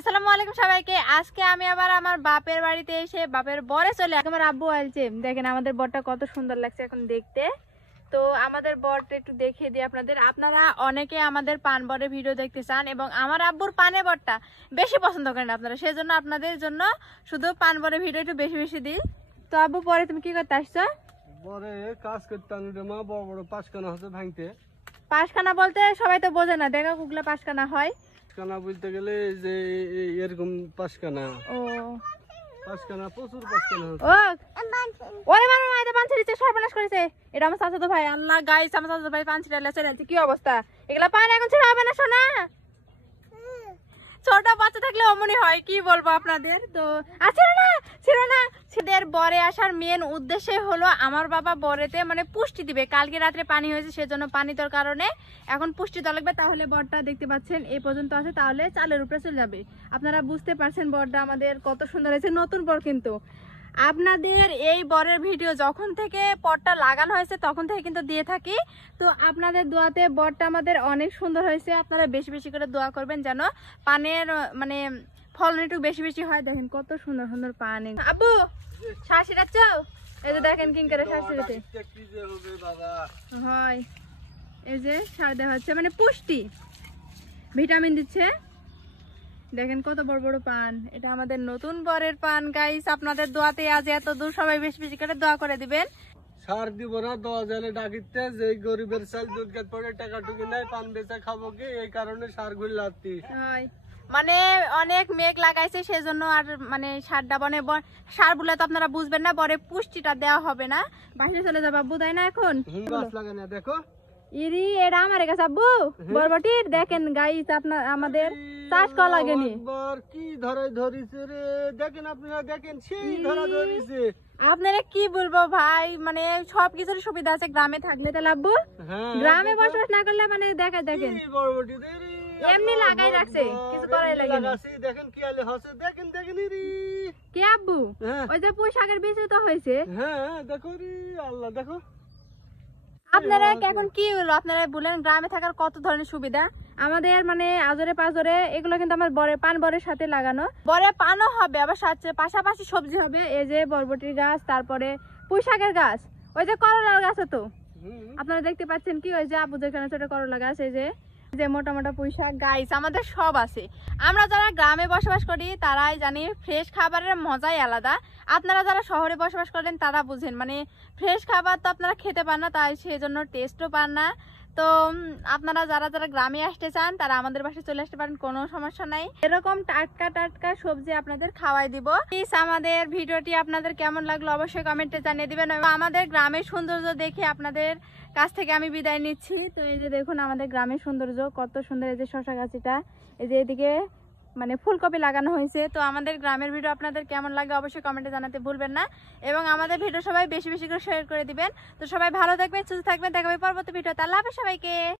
আসসালামু আলাইকুম সবাইকে। আজকে আমি আবার আমার বাপের বাড়িতে এসে বাপের বরে চলে আমার আব্বু আলছে। দেখেন আমাদের বরটা কত সুন্দর লাগছে এখন দেখতে। তো আমাদের বরটা একটু দেখিয়ে দিই আপনাদের। আপনারা অনেকে আমাদের পান বরের ভিডিও দেখতে চান এবং আমার আব্বুর পানের বরটা বেশি পছন্দ করেন আপনারা, সেই জন্য আপনাদের জন্য শুধু পান বরের ভিডিও একটু বেশি বেশি দিই। তো আব্বু পরে তুমি কি করতে আসছো? বরে কাজ করতে মা বড় বড় পাঁচখানা হচ্ছে ভাঙতে। পাঁচখানা বলতে সবাই তো বোঝে না, দেখা কুকলা পাঁচখানা হয়। পাঁচখানা বলতে গেলে যে এরকম পাঁচখানা। ও পাঁচখানা প্রচুর পাঁচখানা হচ্ছে। ও ওরে মামা এটা পান ছিড়ছে, সর্বনাশ করেছে। এটা আমার চাচাতো ভাই। আল্লাহ গাইস, আমার চাচাতো ভাই পান ছিড়ালে ছেড়েছে। কি অবস্থা, এগুলা পান এখন ছিড়া হবে না শোনা। ছোট বাচ্চা থাকলে অমনি হয়, কি বলবো আপনাদের। তো ছিল না ছেলের বরে আসার মেন উদ্দেশ্য হলো আমার বাবা বরেতে মানে পুষ্টি দিবে। কালকে রাত্রে পানি হয়েছে, সেজন্য পানি তোর কারণে এখন পুষ্টি দেওয়া লাগবে। তাহলে বরটা দেখতে পাচ্ছেন এই পর্যন্ত আছে, তাহলে চালের উপরে চলে যাবে। আপনারা বুঝতে পারছেন বরটা আমাদের কত সুন্দর হয়েছে, নতুন বর। কিন্তু আপনাদের এই বরের ভিডিও যখন থেকে পটটা লাগানো হয়েছে তখন থেকে কিন্তু দিয়ে থাকি। তো আপনাদের দোয়াতে বরটা আমাদের অনেক সুন্দর হয়েছে। আপনারা বেশি বেশি করে দোয়া করবেন যেন পানের মানে ফলন একটু বেশি বেশি হয়। দেখেন কত সুন্দর সুন্দর পান। আব্বু শ্বাস ছিড়াচ্ছ? এই যে দেখেন কিং করে শ্বাস ছিড়াতে হয়। এই যে সার দেওয়া হচ্ছে মানে পুষ্টি ভিটামিন দিচ্ছে। দেখেন কত বড় বড় পান। এটা আমাদের নতুন বরের পান গাইস। আপনাদের দোয়াতে আজ এত দূর, সবাই বেশি বেশি করে দোয়া করে দিবেন। সার দিব না, 10,000 ডাকিতে যে গরিবের চাল দুধ গাছ পড়ে টাকা টুকি নাই, পান বেচা খাবো কি, এই কারণে সার গুলি লাগতি। মানে অনেক মেঘ লাগাইছে সেজন্য আর মানে সারটা মানে সার বলে তো আপনারা বুঝবেন না, বরে পুষ্টিটা দেওয়া হবে না। বাইরে চলে যাবা আব্বু, তাই না? এখন গাছ লাগে না দেখো ইরি এটা আমার কাছে আব্বু বরবটির। দেখেন গাইস আপনার আমাদের চাষ করা লাগেনি। কি ধরে ধরিছে রে, দেখেন আপনারা, দেখেন সেই ধরা ধরিছে। আপনারা কি বলবো ভাই, মানে সবকিছুর সুবিধা আছে গ্রামে থাকলে। তাহলে আব্বু গ্রামে বসবাস না করলে মানে দেখেন বরবটি এমনি লাগাই রাখছে, কিছু করাই লাগে না। দেখেন কি আলে হচ্ছে, দেখেন দেখেন রে কি আব্বু ওই যে পুঁই শাকের বীজ তো হয়েছে। হ্যাঁ দেখো রে আল্লাহ, দেখো আপনারা এখন কি হলো, আপনারা বলেন গ্রামে থাকার কত ধরনের সুবিধা আমাদের, মানে আজরে পাজরে এগুলো কিন্তু আমার বরে পান বরের সাথে লাগানো। বরে পানও হবে আবার সাথে পাশাপাশি সবজি হবে। এই যে বরবটির গাছ, তারপরে পুঁই শাকের গাছ, ওই যে করলার গাছ তো আপনারা দেখতে পাচ্ছেন। কি ওই যে আবু যেখানে ছোট করলা গাছ, এই যে মোটা মোটা পুঁই শাক গাইস আমাদের সব আছে। আমরা যারা গ্রামে বসবাস করি তারাই জানি ফ্রেশ খাবারের মজাই আলাদা। আপনারা যারা শহরে বসবাস করেন তারা বুঝেন, মানে ফ্রেশ খাবার তো আপনারা খেতে পান না, তাই সেজন্য টেস্টও পান না। তো আপনারা যারা যারা গ্রামে আসতে চান তারা আমাদের বাসায় চলে আসতে পারেন, কোনো সমস্যা নাই। এরকম টাটকা টাটকা সবজি আপনাদের খাওয়াই দিব। প্লিজ আমাদের ভিডিওটি আপনাদের কেমন লাগলো অবশ্যই কমেন্টে জানিয়ে দিবেন। আমাদের গ্রামের সৌন্দর্য দেখে আপনাদের কাছ থেকে আমি বিদায় নিচ্ছি। তো এই যে দেখুন আমাদের গ্রামের সৌন্দর্য কত সুন্দর। এই যে শশা গাছটা, এই যে এদিকে মানে ফুলকপি লাগানো হয়েছে। তো আমাদের গ্রামের ভিডিও আপনাদের কেমন লাগে অবশ্যই কমেন্টে জানাতে ভুলবেন না এবং আমাদের ভিডিও সবাই বেশি বেশি করে শেয়ার করে দিবেন। তো সবাই ভালো থাকবেন, সুস্থ থাকবেন, দেখা হবে পরবর্তী ভিডিওতে। আল্লাহ হাফেজ সবাইকে।